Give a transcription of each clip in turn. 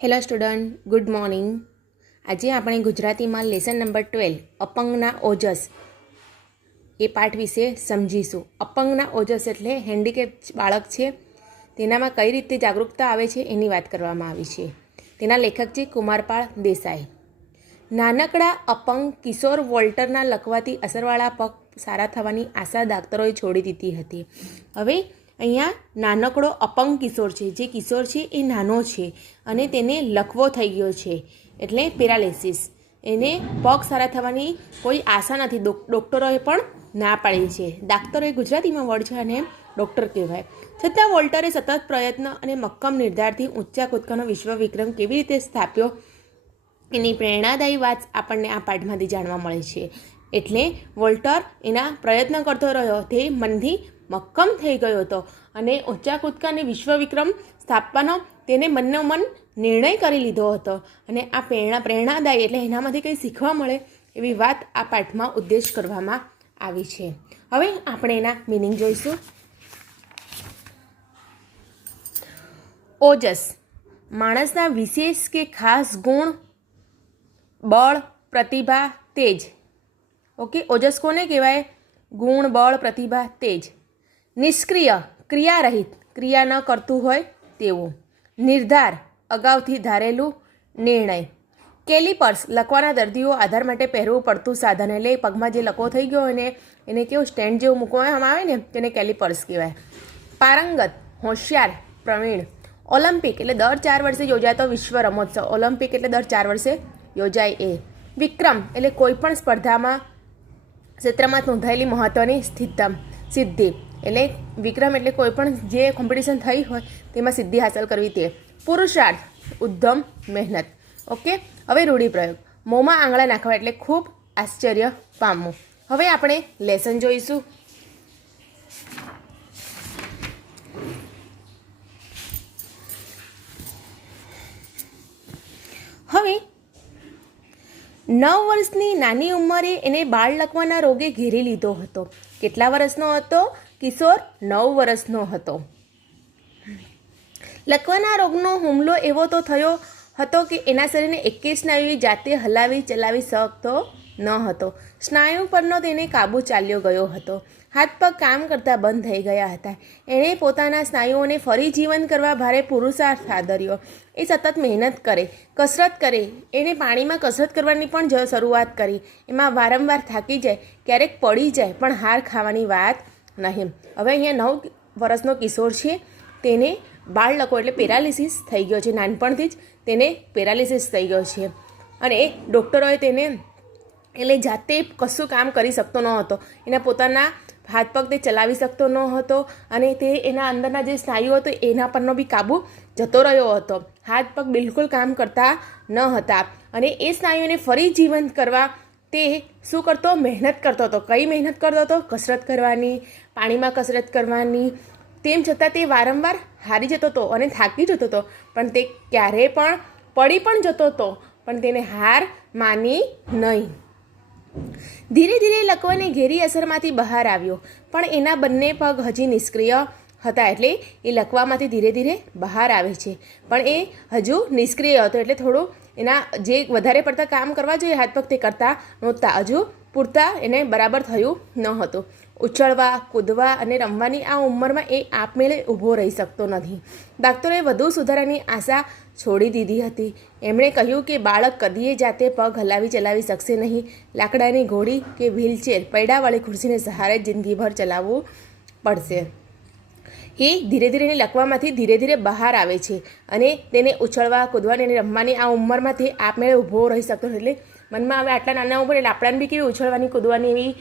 Hello student, good morning. આજે આપણે ગુજરાતીમાં લેસન નંબર 12 અપંગના ઓજસ એ પાઠ વિશે સમજીશું. અપંગના ઓજસ એટલે હેન્ડીકેપ બાળક છે તેનામાં કઈ રીતે જાગૃતતા આવે છે એની વાત કરવામાં આવી છે. તેના લેખક છે કુમારપાળ દેસાઈ. નાનકડા અપંગ કિશોર વોલ્ટરના લખવાથી અસરવાળા પગ સારા થવાની આશા દાક્તરોએ છોડી દીધી હતી. હવે અહીંયા નાનકડો અપંગ કિશોર છે. જે કિશોર છે એ નાનો છે અને તેને લકવો થઈ ગયો છે એટલે પેરાલિસિસ. એને પગ સારા થવાની કોઈ આશા નથી. ડૉક્ટરોએ પણ ના પાડી છે. દાક્તરો એ ગુજરાતીમાં વર્ડ છે અને ડૉક્ટર કહેવાય. છતાં વોલ્ટરે સતત પ્રયત્ન અને મક્કમ નિર્ધારથી ઊંચા કૂદકાનો વિશ્વ વિક્રમ કેવી રીતે સ્થાપ્યો એની પ્રેરણાદાયી વાત આપણને આ પાઠમાંથી જાણવા મળે છે. એટલે વોલ્ટર એના પ્રયત્ન કરતો રહ્યો, તે મનથી મક્કમ થઈ ગયો હતો અને ઊંચા કૂદકાને વિશ્વ વિક્રમ સ્થાપવાનો તેને મનોમન નિર્ણય કરી લીધો હતો. અને આ પ્રેરણાદાયી એટલે એનામાંથી કંઈ શીખવા મળે એવી વાત આ પાઠમાં ઉદ્દેશ કરવામાં આવી છે. હવે આપણે એના મિનિંગ જોઈશું. ઓજસ માણસના વિશેષ કે ખાસ ગુણ, બળ, પ્રતિભા, તેજ. ઓકે, ઓજસ કોને કહેવાય? ગુણ, બળ, પ્રતિભા, તેજ. નિષ્ક્રિય ક્રિયારહિત, ક્રિયા ન કરતું હોય તેવું. નિર્ધાર અગાઉથી ધારેલું નિર્ણય. કેલિપર્સ લકવાના દર્દીઓ આધાર માટે પહેરવું પડતું સાધન. એટલે પગમાં જે લકવો થઈ ગયો અને એને કેવું સ્ટેન્ડ જેવું મૂકવામાં આવે ને તેને કેલિપર્સ કહેવાય. પારંગત હોશિયાર, પ્રવીણ. ઓલિમ્પિક એટલે દર 4 વર્ષે યોજાતો વિશ્વ રમોત્સવ. ઓલિમ્પિક એટલે દર 4 વર્ષે યોજાય એ. વિક્રમ એટલે કોઈ પણ સ્પર્ધામાં ક્ષેત્રમાં નોંધાયેલી મહત્ત્વની સિદ્ધિ. એટલે વિક્રમ એટલે કોઈ પણ જે કોમ્પિટિશન થઈ હોય તેમાં સિદ્ધિ હાંસલ કરવી તે. પુરુષાર્થ ઉદ્યમ, મહેનત. ઓકે, હવે રૂઢિપ્રયોગ. મોંમાં આંગળા નાખવા એટલે ખૂબ આશ્ચર્ય પામવું. હવે આપણે લેસન જોઈશું. હવે 9 વર્ષની નાની ઉંમરે એને બાળ લકવાના રોગે ઘેરી લીધો હતો. કેટલા વર્ષનો હતો? કિશોર 9 વર્ષનો હતો. લકવાના રોગનો હુમલો એવો તો થયો હતો કે એના શરીરને એકેય સ્નાયુ જાતે હલાવી ચલાવી શકતો ન હતો. સ્નાયુ પરનો તેને કાબુ ચાલ્યો ગયો હતો. હાથ પગ કામ કરતા બંધ થઈ ગયા હતા. એણે પોતાના સ્નાયુઓને ફરી જીવંત કરવા ભારે પુરુષાર્થ આદર્યો. એ સતત મહેનત કરે, કસરત કરે. એણે પાણીમાં કસરત કરવાની પણ શરૂઆત કરી. એમાં વારંવાર થાકી જાય, ક્યારેક પડી જાય, પણ હાર ખાવાની વાત નહીં. હવે અહીંયા 9 વર્ષનો કિશોર છે. તેને બાળ લકવો એટલે પેરાલિસિસ થઈ ગયો છે. નાનપણથી જ તેને પેરાલિસિસ થઈ ગયો છે અને એ ડૉક્ટરોએ તેને એટલે જાતે કશું કામ કરી શકતો ન હતો. એના પોતાના હાથ પગ તે ચલાવી શકતો ન હતો અને તે એના અંદરના જે સ્નાયુઓ હતો એના પરનો બી કાબુ જતો રહ્યો હતો. હાથ પગ બિલકુલ કામ કરતા ન હતા અને એ સ્નાયુઓને ફરી જીવંત કરવા તે શું કરતો? મહેનત કરતો હતો. કઈ મહેનત કરતો હતો? કસરત કરવાની, પાણીમાં કસરત કરવાની. તેમ છતાં તે વારંવાર હારી જતો હતો અને થાકી જતો હતો, પણ તે ક્યારેય પણ પડી પણ જતો હતો, પણ તેને હાર માની નહીં. ધીરે ધીરે લકવાને ઘેરી અસરમાંથી બહાર આવ્યો, પણ એના બંને પગ હજી નિષ્ક્રિય હતા. એટલે એ લકવામાંથી ધીરે ધીરે બહાર આવે છે, પણ એ હજુ નિષ્ક્રિય હતો. એટલે થોડું એના જે વધારે પડતા કામ કરવા જોઈએ હાથ પગ તે કરતા નહોતા. હજુ પૂરતા એને બરાબર થયું ન હતું. ઉછળવા, કૂદવા અને રમવાની આ ઉંમરમાં એ આપમેળે ઊભો રહી શકતો નથી. ડૉક્ટરોએ વધુ સુધારાની આશા છોડી દીધી હતી. એમણે કહ્યું કે બાળક કદીએ જાતે પગ હલાવી ચલાવી શકશે નહીં. લાકડાની ઘોડી કે વ્હીલચેર, પૈડાવાળી ખુરશીને સહારે જિંદગીભર ચલાવવું પડશે. એ ધીરે ધીરે એને લકવામાંથી ધીરે ધીરે બહાર આવે છે અને તેને ઉછળવા, કૂદવાની અને રમવાની આ ઉંમરમાં તે આપમેળે ઊભો રહી શકતો નથી. એટલે મનમાં હવે આટલા નાના ઉંમરે એટલે આપણાને બી કેવી ઉછળવાની, કૂદવાની એવી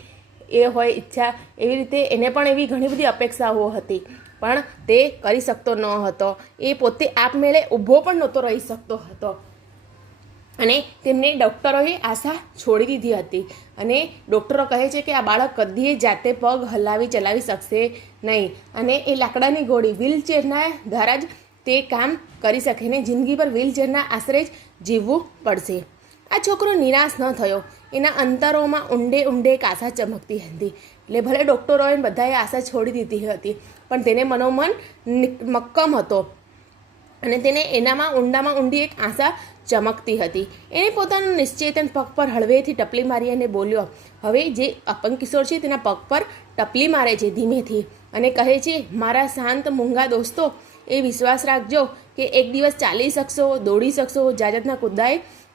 એ હોય ઈચ્છા. એવી રીતે એને પણ એવી ઘણી બધી અપેક્ષાઓ હતી, પણ તે કરી શકતો ન હતો. એ પોતે આપમેળે ઊભો પણ નહોતો રહી શકતો હતો અને તેમને ડૉક્ટરોએ આશા છોડી દીધી હતી. અને ડૉક્ટરો કહે છે કે આ બાળક કદીએ જાતે પગ હલાવી ચલાવી શકશે નહીં અને એ લાકડાની ઘોડી, વ્હીલચેરના દ્વારા જ તે કામ કરી શકે ને જિંદગીભર વ્હીલચેરના આશરે જ જીવવું પડશે. આ છોકરો નિરાશ ન થયો. એના અંતરોમાં ઊંડે ઊંડે એક આશા ચમકતી હતી. એટલે ભલે ડૉક્ટરોએ બધાએ આશા છોડી દીધી હતી, પણ તેને મનોમન મક્કમ હતો અને તેને એનામાં ઊંડામાં ઊંડી એક આશા ચમકતી હતી. એણે પોતાનું નિશ્ચેતન પગ પર હળવેથી ટપલી મારી અને બોલ્યો. હવે જે અપંગ કિશોર છે તેના પગ પર ટપલી મારે છે ધીમેથી અને કહે છે, મારા શાંત મૂંગા દોસ્તો, એ વિશ્વાસ રાખજો કે એક દિવસ ચાલી શકશો, દોડી શકશો, જાતના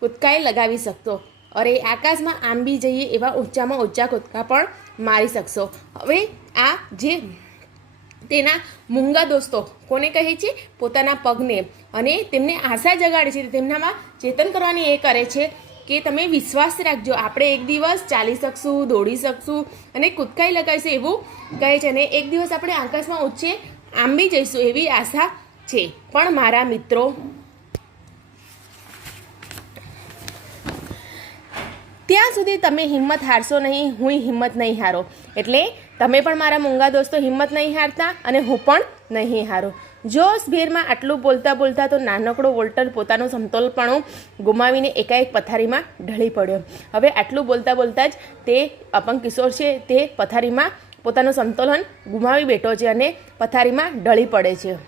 કૂદકાએ લગાવી શકશો. અરે આકાશમાં આંબી જઈએ એવા ઊંચામાં ઊંચા કૂદકા પણ મારી શકશો. હવે આ જે તેના મૂંગા દોસ્તો કોને કહે છે? પોતાના પગને. અને તેમને આશા જગાડે છે, તેમનામાં ચેતન કરવાની એ કરે છે કે તમે વિશ્વાસ રાખજો, આપણે એક દિવસ ચાલી શકશું, દોડી શકશું અને કૂદકાઈ લગાવીશું એવું કહે છે. અને એક દિવસ આપણે આકાશમાં ઊંચે આંબી જઈશું એવી આશા છે. પણ મારા મિત્રો, ત્યાં સુધી તમે હિંમત હારશો નહીં, હું હિંમત નહીં હારો. એટલે તમે પણ મારા મૂંગા દોસ્તો હિંમત નહીં હારતા અને હું પણ નહીં હારું. જોશભેરમાં આટલું બોલતા બોલતા તો નાનકડો વોલ્ટર પોતાનું સમતોલપણું ગુમાવીને એકાએક પથારીમાં ઢળી પડ્યો. હવે આટલું બોલતા બોલતા જ તે અપંગ કિશોર છે તે પથારીમાં પોતાનું સંતુલન ગુમાવી બેઠો છે અને પથારીમાં ઢળી પડે છે.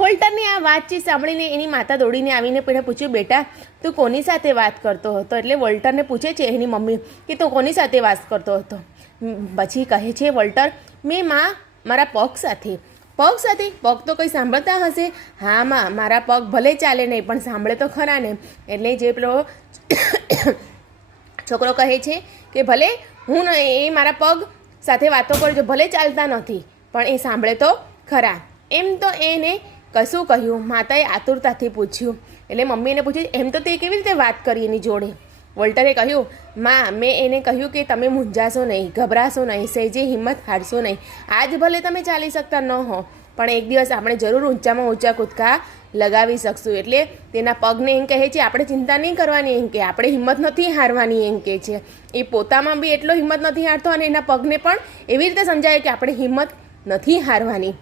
વોલ્ટરની આ વાતચીત સાંભળીને એની માતા દોડીને આવીને પેલા પૂછ્યું, બેટા તું કોની સાથે વાત કરતો હતો? એટલે વોલ્ટરને પૂછે છે એની મમ્મી કે તું કોની સાથે વાત કરતો હતો? પછી કહે છે વોલ્ટર, મેં મારા પગ સાથે. પગ સાથે? પગ તો કંઈ સાંભળતા હશે? હા માં, મારા પગ ભલે ચાલે નહીં પણ સાંભળે તો ખરા ને. એટલે જે પેલો છોકરો કહે છે કે ભલે હું એ મારા પગ સાથે વાતો કરજો, ભલે ચાલતા નથી પણ એ સાંભળે તો ખરા. એમ તો એને કશું કહ્યું? માતાએ આતુરતાથી પૂછ્યું. એટલે મમ્મીને પૂછ્યું, એમ તો તે કેવી રીતે વાત કરી એની જોડે? વોલ્ટરે કહ્યું, માં, મેં એને કહ્યું કે તમે મૂંઝાશો નહીં, ગભરાશો નહીં, સહેજે હિંમત હારશો નહીં. આજ ભલે તમે ચાલી શકતા ન હો પણ એક દિવસ આપણે જરૂર ઊંચામાં ઊંચા કૂદકા લગાવી શકશું. એટલે તેના પગને એમ કહે છે આપણે ચિંતા નહીં કરવાની, એમ કે આપણે હિંમત નથી હારવાની એમ કે છે. એ પોતામાં બી એટલો હિંમત નથી હારતો અને એના પગને પણ એવી રીતે સમજાય કે આપણે હિંમત નથી હારવાની.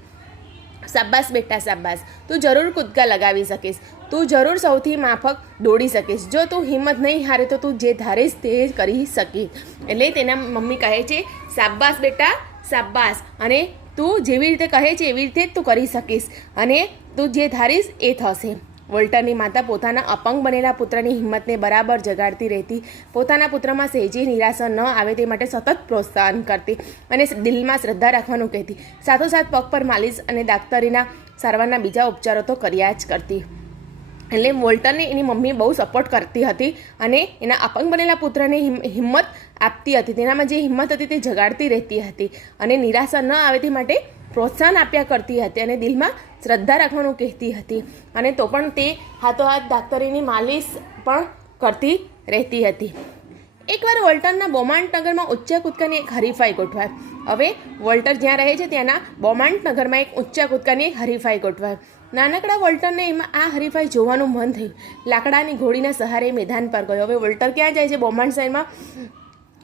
શાબાશ બેટા શાબાશ, તું જરૂર કૂદકા લગાવી શકીશ, તું જરૂર સૌથી માફક દોડી શકીશ. જો તું હિંમત નહીં હારે તો તું જે ધારીશ તે કરી શકીશ. એટલે તેના મમ્મી કહે છે, શાબાશ બેટા શાબાશ, અને તું જેવી રીતે કહે છે એવી રીતે જ તું કરી શકીશ અને તું જે ધારીશ એ થશે. વોલ્ટરની માતા પોતાના અપંગ બનેલા પુત્રની હિંમતને બરાબર જગાડતી રહેતી, પોતાના પુત્રમાં સહેજે નિરાશા ન આવે તે માટે સતત પ્રોત્સાહન કરતી અને દિલમાં શ્રદ્ધા રાખવાનું કહેતી. સાથોસાથ પગ પર માલિશ અને દાક્તરીના સારવારના બીજા ઉપચારો તો કર્યા જ કરતી. એટલે વોલ્ટરને એની મમ્મી બહુ સપોર્ટ કરતી હતી અને એના અપંગ બનેલા પુત્રને હિંમત આપતી હતી. તેનામાં જે હિંમત હતી તે જગાડતી રહેતી હતી અને નિરાશા ન આવે તે માટે પ્રોત્સાહન આપ્યા કરતી હતી અને દિલમાં શ્રદ્ધા રાખવાનું કહેતી હતી. અને તો પણ તે હાથોહાથ દાક્તરીની માલિશ પણ કરતી રહેતી હતી. એકવાર વોલ્ટરના બોમાન્ટ નગરમાં ઊંચા કૂદકાની એક હરીફાઈ ગોઠવાય. હવે વોલ્ટર જ્યાં રહે છે ત્યાંના બોમાન્ટ નગરમાં એક ઊંચા કૂદકાની એક હરીફાઈ ગોઠવાય. નાનકડા વોલ્ટરને એમાં આ હરીફાઈ જોવાનું મન થયું. લાકડાની ઘોડીના સહારે મેદાન પર ગયો. હવે વોલ્ટર ક્યાં જાય છે? બોમાન્ટ શહેરમાં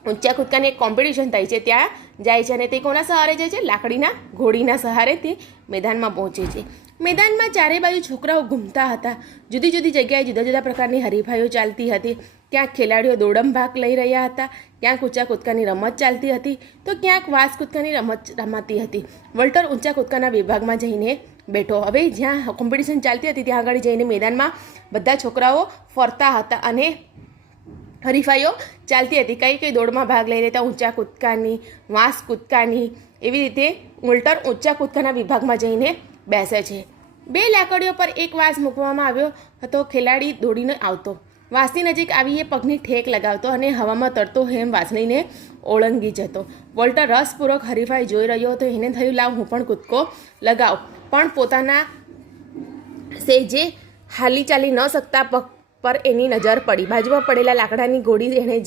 ઊંચા કૂદકાની એક કોમ્પિટિશન થાય છે ત્યાં જાય છે અને તે કોના સહારે જાય છે? લાકડીના ઘોડીના સહારે તે મેદાનમાં પહોંચે છે. મેદાનમાં ચારે બાજુ છોકરાઓ ઘૂમતા હતા. જુદી જુદી જગ્યાએ જુદા જુદા પ્રકારની હરીફાઈઓ ચાલતી હતી. ક્યાંક ખેલાડીઓ દોડમ ભાગ લઈ રહ્યા હતા, ક્યાંક ઊંચા કૂદકાની રમત ચાલતી હતી તો ક્યાંક વાંસ કૂદકાની રમત રમાતી હતી. વોલ્ટર ઊંચા કૂદકાના વિભાગમાં જઈને બેઠો. હવે જ્યાં કોમ્પિટિશન ચાલતી હતી ત્યાં આગળ જઈને મેદાનમાં બધા છોકરાઓ ફરતા હતા અને હરીફાઈઓ ચાલતી હતી. કઈ કઈ દોડમાં ભાગ લઈ રહેતા, ઊંચા કૂદકાની, વાંસ કૂદકાની. એવી રીતે વોલ્ટર ઊંચા કૂદકાના વિભાગમાં જઈને બેસે છે. 2 લાકડીઓ પર એક વાંસ મૂકવામાં આવ્યો હતો. ખેલાડી દોડીને આવતો, વાંસની નજીક આવીએ પગની ઠેક લગાવતો અને હવામાં તરતો હેમ વાંસળીને ઓળંગી જતો. વોલ્ટર રસપૂર્વક હરીફાઈ જોઈ રહ્યો હતો. એને થયું, લાવ હું પણ કૂદકો લગાવ. પણ પોતાના જે હાલી ચાલી ન શકતા પગ પર એની નજર પડી. બાજુમાં પડેલા લાકડાની ઘોડી એણે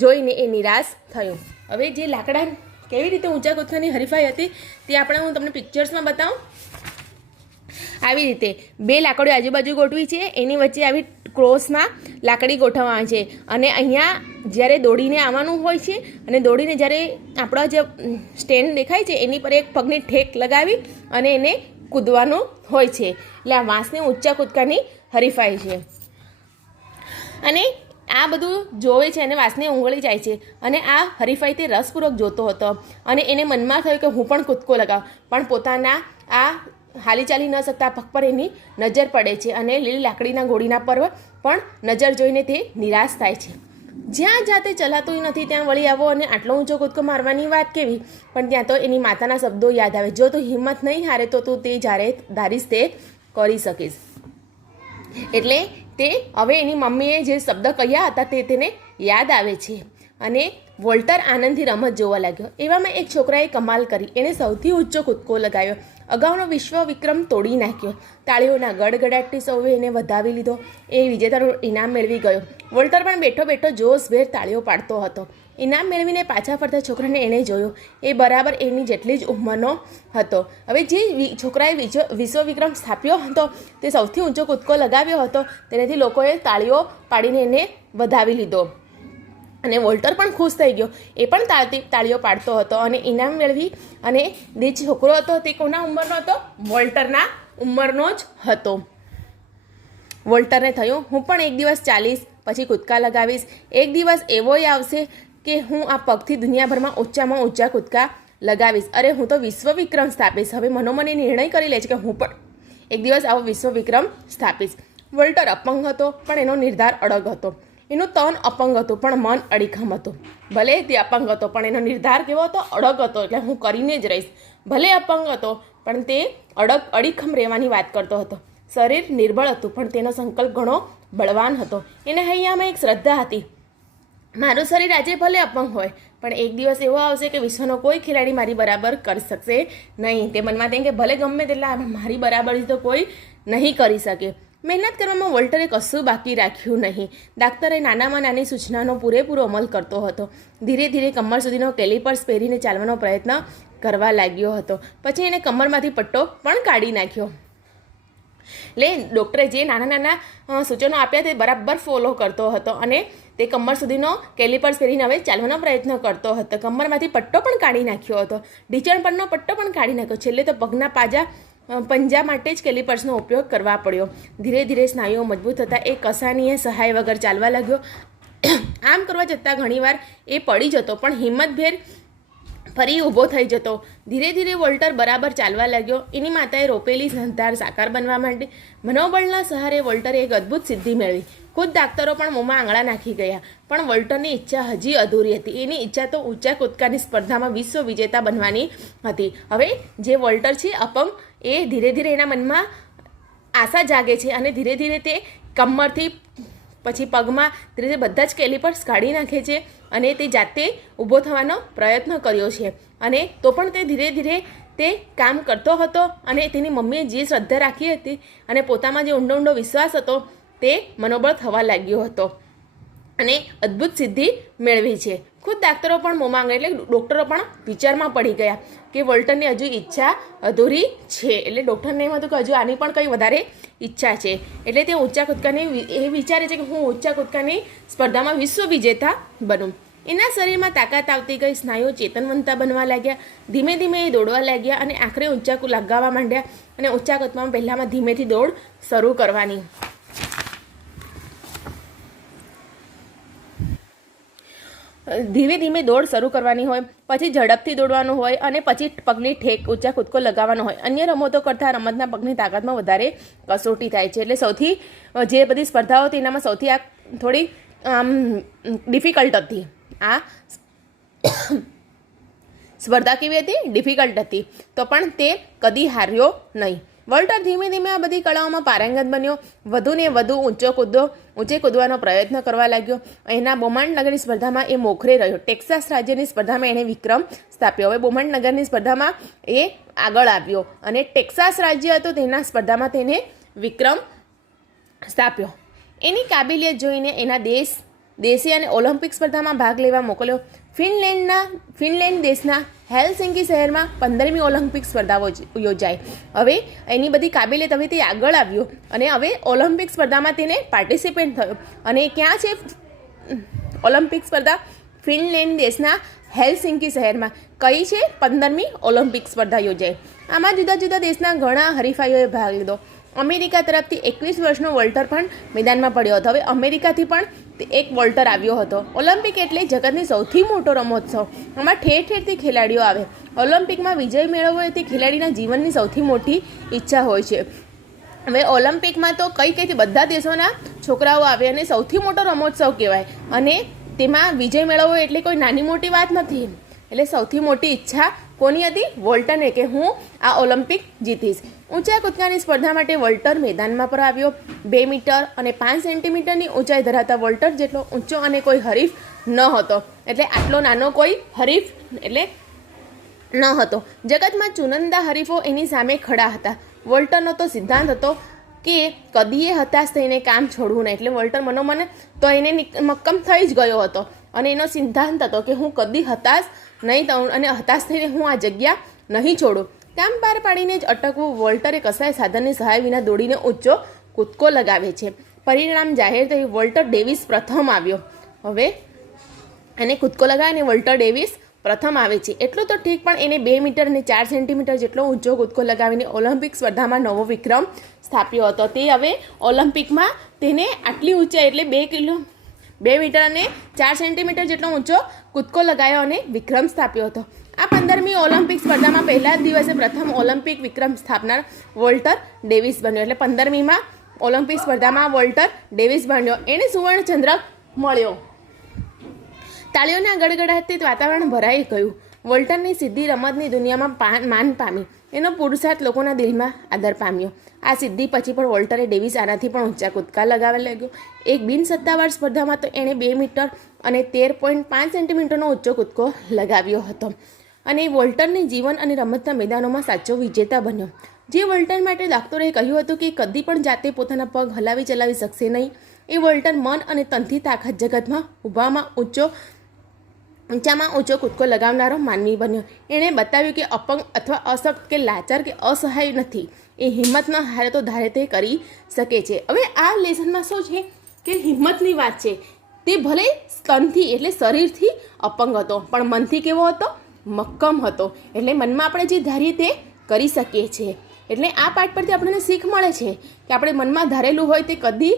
જોઈને એ નિરાશ થયો. હવે જે લાકડા કેવી રીતે ઊંચા કૂદકાની હરીફાઈ હતી તે હું તમને પિક્ચર્સમાં બતાવું. આવી રીતે 2 લાકડીઓ આજુબાજુ ગોઠવી છે, એની વચ્ચે આવી ક્રોસમાં લાકડી ગોઠવવામાં છે અને અહીંયા જ્યારે દોડીને આવવાનું હોય છે અને દોડીને જ્યારે આપણા જે સ્ટેન્ડ દેખાય છે એની પર એક પગની ઠેક લગાવી અને એને કૂદવાનું હોય છે. એટલે આ વાંસની ઊંચા કૂદકાની હરીફાઈ છે. અને આ બધું જોવે છે અને વાંસને ઉંગળી જાય છે અને આ હરીફાઈ તે રસપૂર્વક જોતો હતો અને એને મનમાં થયું કે હું પણ કૂદકો લગાવ. પણ પોતાના આ હાલી ચાલી ન શકતા પગ પર એની નજર પડે છે અને લીલી લાકડીના ગોળીના પર પણ નજર જોઈને તે નિરાશ થાય છે. જ્યાં જાતે ચલાતું નથી ત્યાં વળી આવો અને આટલો ઊંચો કૂદકો મારવાની વાત કેવી? પણ ત્યાં તો એની માતાના શબ્દો યાદ આવે, જો તું હિંમત નહીં હારે તો તું તે જ્યારે ધારીશ તે કરી શકીશ. એટલે તે હવે એની મમ્મીએ જે શબ્દ કહ્યા હતા તે તેને યાદ આવે છે અને વોલ્ટર આનંદથી રમત જોવા લાગ્યો. એવામાં એક છોકરાએ કમાલ કરી, એણે સૌથી ઊંચો કૂદકો લગાવ્યો, અગાઉનો વિશ્વ વિક્રમ તોડી નાખ્યો. તાળીઓના ગડગડાટથી સૌએ એને વધાવી લીધો. એ વિજેતાનું ઇનામ મેળવી ગયો. વોલ્ટર પણ બેઠો બેઠો જોશભેર તાળીઓ પાડતો હતો. ઇનામ મેળવીને પાછા ફરતા છોકરાને એણે જોયો. એ બરાબર એની જેટલી જ ઉંમરનો હતો. હવે જે છોકરાએ વિશ્વ વિક્રમ સ્થાપ્યો હતો તે સૌથી ઊંચો કૂદકો લગાવ્યો હતો, તેનાથી લોકોએ તાળીઓ પાડીને એને વધાવી લીધો અને વોલ્ટર પણ ખુશ થઈ ગયો. એ પણ તાળીઓ પાડતો હતો અને ઇનામ મેળવી. અને જે છોકરો હતો તે કોના ઉંમરનો હતો? વોલ્ટરના ઉંમરનો જ હતો. વોલ્ટરને થયું, હું પણ એક દિવસ ચાલીશ, પછી કૂદકા લગાવીશ. એક દિવસ એવોય આવશે કે હું આ પગથી દુનિયાભરમાં ઊંચામાં ઊંચા કૂદકા લગાવીશ. અરે હું તો વિશ્વ વિક્રમ સ્થાપીશ. હવે મનોમને નિર્ણય કરી લે છે કે હું પણ એક દિવસ આવો વિશ્વ વિક્રમ સ્થાપીશ. વોલ્ટર અપંગ હતો પણ એનો નિર્ધાર અડગ હતો. એનું તન અપંગ હતું પણ મન અડીખમ હતું. ભલે તે અપંગ હતો પણ એનો નિર્ધાર કેવો હતો? અડગ હતો. એટલે હું કરીને જ રહીશ. ભલે અપંગ હતો પણ તે અડીખમ રહેવાની વાત કરતો હતો. શરીર નિર્બળ હતું પણ તેનો સંકલ્પ ઘણો બળવાન હતો. એને હૈયામાં એક શ્રદ્ધા હતી, મારું શરીર આજે ભલે અપંગ હોય પણ એક દિવસ એવો આવશે કે વિશ્વનો કોઈ ખેલાડી મારી બરાબર કરી શકશે નહીં. તે મનમાં તેમ કે ભલે ગમે તેટલા મારી બરાબર તો કોઈ નહીં કરી શકે. મહેનત કરવામાં વોલ્ટરે કશું બાકી રાખ્યું નહીં. ડાક્ટરે નાનામાં નાની સૂચનાનો પૂરેપૂરો અમલ કરતો હતો. ધીરે ધીરે કમર સુધીનો કેલિપર્સ પહેરીને ચાલવાનો પ્રયત્ન કરવા લાગ્યો હતો. પછી એને કમરમાંથી પટ્ટો પણ કાઢી નાખ્યો. ડૉક્ટરે જે નાના નાના સૂચનો આપ્યા તે બરાબર ફોલો કરતો હતો અને તે કમર સુધીનો કેલિપર્સ પહેરીને હવે ચાલવાનો પ્રયત્ન કરતો હતો. કમરમાંથી પટ્ટો પણ કાઢી નાખ્યો હતો. ઢીંચણ પરનો પટ્ટો પણ કાઢી નાખ્યો. છેલ્લે તો પગના પંજા માટે જ કેલિપર્સનો ઉપયોગ કરવા પડ્યો. ધીરે ધીરે સ્નાયુઓ મજબૂત થતાં એ કસાનીએ સહાય વગર ચાલવા લાગ્યો. આમ કરવા છતાં ઘણીવાર એ પડી જતો પણ હિંમતભેર ફરી ઊભો થઈ જતો. ધીરે ધીરે વોલ્ટર બરાબર ચાલવા લાગ્યો. એની માતાએ રોપેલી સંતાર સાકાર બનવા માટે મનોબળના સહારે વોલ્ટરે એક અદ્ભુત સિદ્ધિ મેળવી. ખુદ ડાક્ટરો પણ મોંમાં આંગળા નાખી ગયા. પણ વોલ્ટરની ઈચ્છા હજી અધૂરી હતી. એની ઈચ્છા તો ઊંચા કૂદકાની સ્પર્ધામાં વિશ્વ વિજેતા બનવાની હતી. હવે જે વોલ્ટર છે અપંગ, એ ધીરે ધીરે એના મનમાં આશા જાગે છે અને ધીરે ધીરે તે કમરથી પછી પગમાં ધીરે ધીરે બધા જ કેલિપર્સ કાઢી નાખે છે અને તે જાતે ઊભો થવાનો પ્રયત્ન કર્યો છે. અને તો પણ તે ધીરે ધીરે તે કામ કરતો હતો અને તેની મમ્મીએ જે શ્રદ્ધા રાખી હતી અને પોતામાં જે ઊંડો ઊંડો વિશ્વાસ હતો તે મનોબળ થવા લાગ્યો હતો અને અદ્ભુત સિદ્ધિ મેળવી છે. ખુદ ડાક્ટરો પણ મોંમાં એટલે ડૉક્ટરો પણ વિચારમાં પડી ગયા કે વોલ્ટરની હજુ ઈચ્છા અધૂરી છે. એટલે ડૉક્ટરને એમ હતું કે હજુ આની પણ કંઈ વધારે ઈચ્છા છે. એટલે તે ઊંચા કૂદકાની એ વિચારે છે કે હું ઊંચા કૂદકાની સ્પર્ધામાં વિશ્વ વિજેતા બનું. એના શરીરમાં તાકાત આવતી ગઈ. સ્નાયુઓ ચેતનવંતા બનવા લાગ્યા. ધીમે ધીમે એ દોડવા લાગ્યા અને આખરે ઊંચા લગાવવા માંડ્યા અને ઊંચા કૂદકામાં પહેલાંમાં ધીમેથી દોડ શરૂ કરવાની. ધીમે ધીમે દોડ શરૂ કરવાની હોય, પછી ઝડપથી દોડવાનું હોય અને પછી પગની ઠેક ઊંચા કૂદકો લગાવવાનો હોય. અન્ય રમતો કરતાં રમતના પગની તાકાતમાં વધારે કસોટી થાય છે. એટલે સૌથી જે બધી સ્પર્ધાઓ હતી એનામાં સૌથી આ થોડી ડિફિકલ્ટ હતી. આ સ્પર્ધા કેવી હતી? ડિફિકલ્ટ હતી. તો પણ તે કદી હાર્યો નહીં. વોલ્ટર ધીમે ધીમે આ બધી કળાઓમાં પારંગત બન્યો. વધુને વધુ ઊંચે કૂદવાનો પ્રયત્ન કરવા લાગ્યો. એના બોમાન્ડ નગરની સ્પર્ધામાં એ મોખરે રહ્યો. ટેક્સાસ રાજ્યની સ્પર્ધામાં એણે વિક્રમ સ્થાપ્યો. હવે બોમાન્ડ નગરની સ્પર્ધામાં એ આગળ આવ્યો અને ટેક્સાસ રાજ્ય હતું તેના સ્પર્ધામાં તેને વિક્રમ સ્થાપ્યો. એની કાબિલિયત જોઈને એના દેશી અને ઓલિમ્પિક સ્પર્ધામાં ભાગ લેવા મોકલ્યો. ફિનલેન્ડ દેશના હેલસિંકી શહેરમાં 15મી ઓલિમ્પિક સ્પર્ધાઓ યોજાઈ. હવે એની બધી કાબિલિયત હવે તે આગળ આવ્યો અને હવે ઓલિમ્પિક સ્પર્ધામાં તેને પાર્ટિસિપેટ થયો. અને ક્યાં છે ઓલિમ્પિક સ્પર્ધા? ફિનલેન્ડ દેશના હેલસિંકી શહેરમાં. કઈ છે? 15મી ઓલિમ્પિક સ્પર્ધા યોજાઈ. આમાં જુદા જુદા દેશના ઘણા હરીફાઈઓએ ભાગ લીધો. અમેરિકા તરફથી 21 વર્ષનો વોલ્ટર પણ મેદાનમાં પડ્યો હતો. હવે અમેરિકાથી પણ એક વોલ્ટર આવ્યો હતો. ઓલિમ્પિક એટલે જગતની સૌથી મોટો રમોત્સવ. આમાં ઠેર ઠેરથી ખેલાડીઓ આવે. ઓલિમ્પિકમાં વિજય મેળવવો એ તે ખેલાડીના જીવનની સૌથી મોટી ઈચ્છા હોય છે. હવે ઓલિમ્પિકમાં તો કઈ બધા દેશોના છોકરાઓ આવે અને સૌથી મોટો રમોત્સવ કહેવાય અને તેમાં વિજય મેળવવો એટલે કોઈ નાની મોટી વાત નથી. એટલે સૌથી મોટી ઈચ્છા કોની હતી? વોલ્ટરને, કે હું આ ઓલિમ્પિક જીતીશ. ઊંચા કૂદકાની સ્પર્ધા માટે વોલ્ટર મેદાનમાં પર આવ્યો. 2 મીટર અને 5 સેન્ટીમીટરની ઊંચાઈ ધરાવતા વોલ્ટર જેટલો ઊંચો અને કોઈ હરીફ ન હતો. એટલે આટલો નાનો કોઈ હરીફ એટલે ન હતો. જગતમાં ચુનંદા હરીફો એની સામે ખડા હતા. વોલ્ટરનો તો સિદ્ધાંત હતો કે કદીએ હતાશ થઈને કામ છોડવું નહીં. એટલે વોલ્ટર મનોમન તો એને મક્કમ થઈ જ ગયો હતો અને એનો સિદ્ધાંત હતો કે હું કદી હતાશ નહીં થઉં અને હતાશ થઈને હું આ જગ્યા નહીં છોડું. કામ પાર પાડીને જ અટકવું. વોલ્ટરે કસાય સાધનની સહાય વિના દોડીને ઊંચો કૂદકો લગાવે છે. પરિણામ જાહેર થયું. વોલ્ટર ડેવિસ પ્રથમ આવ્યો. હવે એને કૂદકો લગાવે અને વોલ્ટર ડેવિસ પ્રથમ આવે છે. એટલું તો ઠીક, પણ એને 2 મીટર અને 4 સેન્ટીમીટર જેટલો ઊંચો કૂદકો લગાવીને ઓલિમ્પિક સ્પર્ધામાં નવો વિક્રમ સ્થાપ્યો હતો. તે હવે ઓલિમ્પિકમાં તેને આટલી ઊંચાઈ એટલે 2 મીટર અને 4 સેન્ટીમીટર જેટલો ઊંચો કૂદકો લગાવ્યો અને વિક્રમ સ્થાપ્યો હતો. આ 15મી ઓલિમ્પિક સ્પર્ધામાં પહેલા જ દિવસે પ્રથમ ઓલિમ્પિક વિક્રમ સ્થાપનાર વોલ્ટર ડેવિસ બન્યો. એટલે 15મીમાં ઓલિમ્પિક સ્પર્ધામાં વોલ્ટર ડેવિસ બન્યો. એને સુવર્ણ ચંદ્રક મળ્યો. તાળીઓના ગડગડાટથી વાતાવરણ ભરાઈ ગયું. વોલ્ટરની સિદ્ધિ રમતની દુનિયામાં માન પામી. એનો પુરુષાર્થ લોકોના દિલમાં આદર પામ્યો. આ સિદ્ધિ પછી પણ વોલ્ટરે ડેવિસ આનાથી પણ ઊંચા કૂદકા લગાવવા લાગ્યો. એક બિનસત્તાવાર સ્પર્ધામાં તો એણે 2 મીટર અને 13.5 સેન્ટીમીટરનો ઊંચો કૂદકો લગાવ્યો હતો અને વોલ્ટરની જીવન અને રમતના મેદાનોમાં સાચો વિજેતા બન્યો. જે વોલ્ટર માટે ડૉક્ટરોએ કહ્યું હતું કે કદી પણ જાતે પોતાના પગ હલાવી ચલાવી શકશે નહીં, એ વોલ્ટર મન અને તનથી તાકાત જગતમાં ઊંચામાં ઊંચો કૂદકો લગાવનારો માનવી બન્યો. એણે બતાવ્યું કે અપંગ અથવા અશક્ત કે લાચાર કે અસહાય નથી. એ હિંમત ન હારે તો ધારે તે કરી શકે છે. હવે આ લેસનમાં શું છે કે હિંમતની વાત છે. તે ભલે તનથી એટલે શરીરથી અપંગ હતો, પણ મનથી કેવો હતો? મક્કમ હતો. એટલે મનમાં આપણે જે ધારીએ તે કરી શકીએ છીએ. એટલે આ પાઠ પરથી આપણને શીખ મળે છે કે આપણે મનમાં ધારેલું હોય તે કદી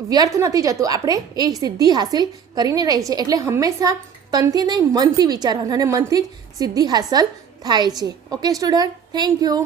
વ્યર્થ નથી જતું. આપણે એ સિદ્ધિ હાસિલ કરીને રહી છે. એટલે હંમેશા તનથી નહીં મનથી વિચારવાનું અને મનથી જ સિદ્ધિ હાંસલ થાય છે. Okay student, thank you.